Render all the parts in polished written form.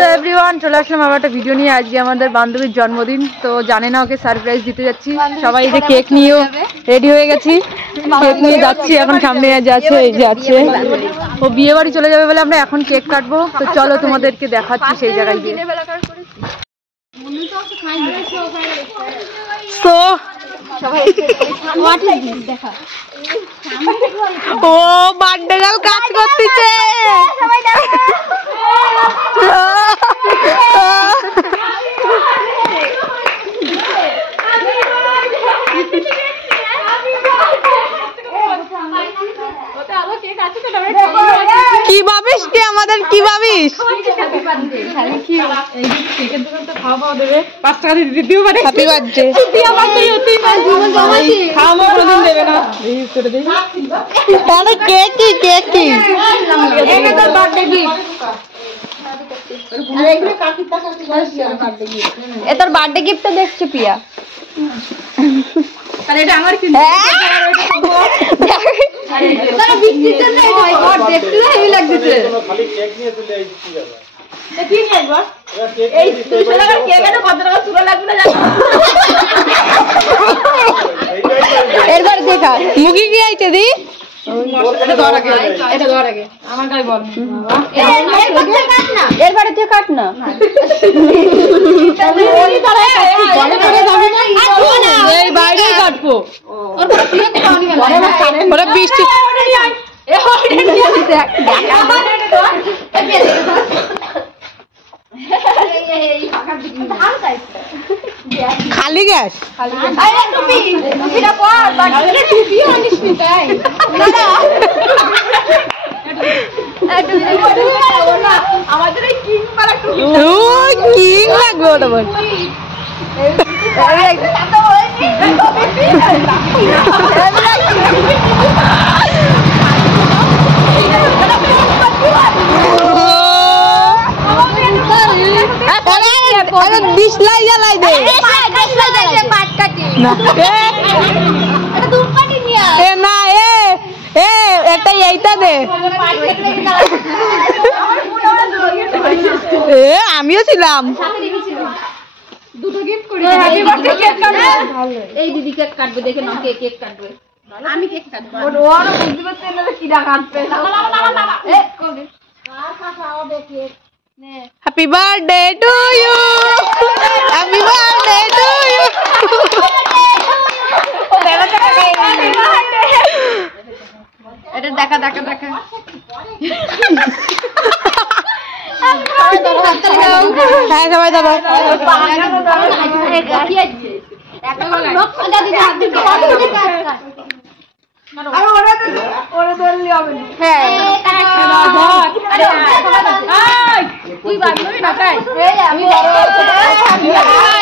তো এভরিওয়ান চলে আসলাম আবার একটা ভিডিও নিয়ে। আজকে আমাদের বান্ধবীর জন্মদিন, তো জানে না ওকে সারপ্রাইজ দিতে যাচ্ছি। সবাই এই যে কেক নিয়েও রেডি হয়ে গেছি, কেক নিয়ে যাচ্ছি। এখন সামনে যাচ্ছে, এই যে আছে, ও বিয়ে বাড়ি চলে যাবে বলে আমরা এখন কেক কাটবো। তো চলো তোমাদেরকে দেখাচ্ছি সেই জায়গায় গিয়ে। তো ও বার্থডে গার্ল কাজ করতেছে। কি ভাবিস কি আমাদের, কি ভাবিস? তোর বার্থডে গিফট দেখছি পিয়া, এটা আমার কি এরপর দেখা মুখি কি আইছে দি এরপরে তুই কাট না, বাইরে কাটবো ওরা বৃষ্টি খালি গ্যাস আমাদের কিং লাগবে ওটা বল। দিশলাই জ্বালাই দে না, এটা এইটা দে। আমিও ছিলাম। এই দিদি কেক কাটবে, দেখে না কেক কাটবে, আমি কেক কাটবো। Happy birthday to you, happy birthday to you. এটা দেখা দেখা দেখা হ্যাঁ সবাই দাদা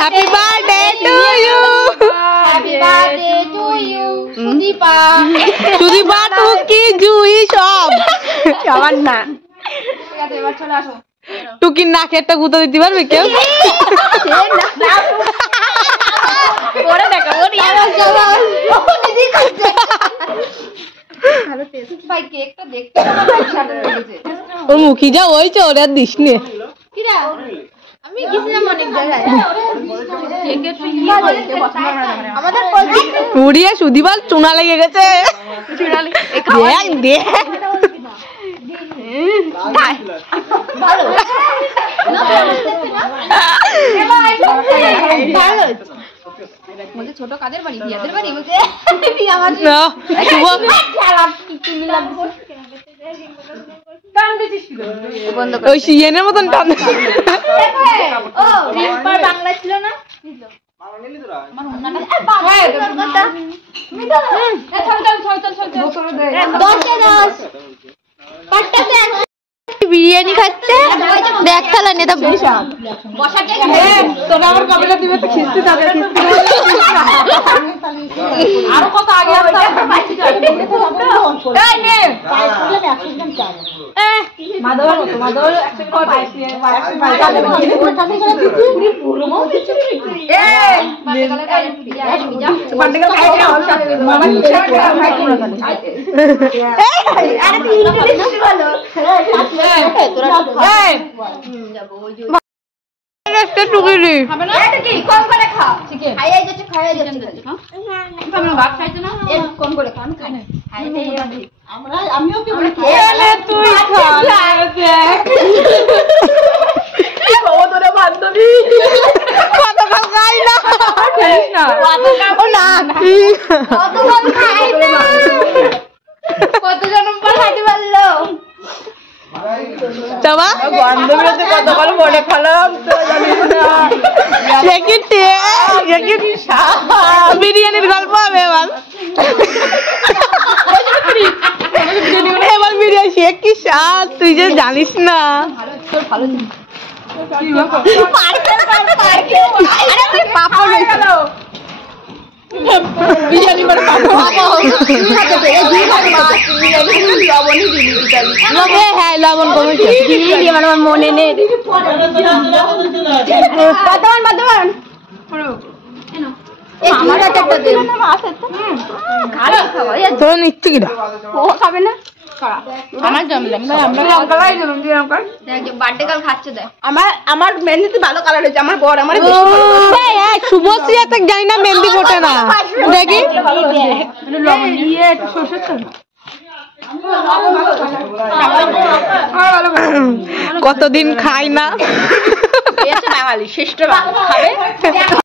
happy birthday to you, Sudipa Tuki Jui সব সবার না। এবার চলে আসো, টুকির নাকে একটা গুঁতো দিতে পারবে কেউ? ও মুখি যা হয়েছে ওরা দিস নে। আমি গেছিলাম অনেক জায়গায়, উড়িয়ে সুদীপাল চুনা লেগে গেছে। ছোট কাদের বাড়ি, বিয়াদের বাড়ি বলছে ওই সিএনের মতন টান। বাংলা ছিল না বিরিয়ানি খাচ্ছে, দেখ খেলা নেতা আরো কত আগে যাবো ওই যে একটা টুকিনি হবে না এটা কি কম করে খা চিকেন খাইয়ে যাচ্ছে আমরা ভাত খাইছো না এ কম করে খা আমি খাই না খাইতে যাবে আমিও কি বলি এলে তুই খা দেখ ও তোরে বান্ধবী কত কাল খাই না ও না কত কম খাই না কত জনম পর খাইতে পারলো চাবা বান্ধবীতে কত কাল পরে খেলাম তো জানিস না বিরিয়ানির গল্প হবে এবার বিরিয়ানি সে কি স্বাদ তুই যে জানিস না বিরিয়ানি হ্যাঁ লবণ কমেছে আমার মনে নেই তোর নিচ্ছে কিনা ও খাবে না আমার জমলাম বার্থডে কাল খাচ্ছে দেখ আমার মেহেন্দিতে ভালো কালার হয়েছে আমার বর আমার শুভশ্রী এত জানি না মেহেন্দি ফোটে না দেখি কতদিন খাই না বাঙালি শ্রেষ্ঠ খাবে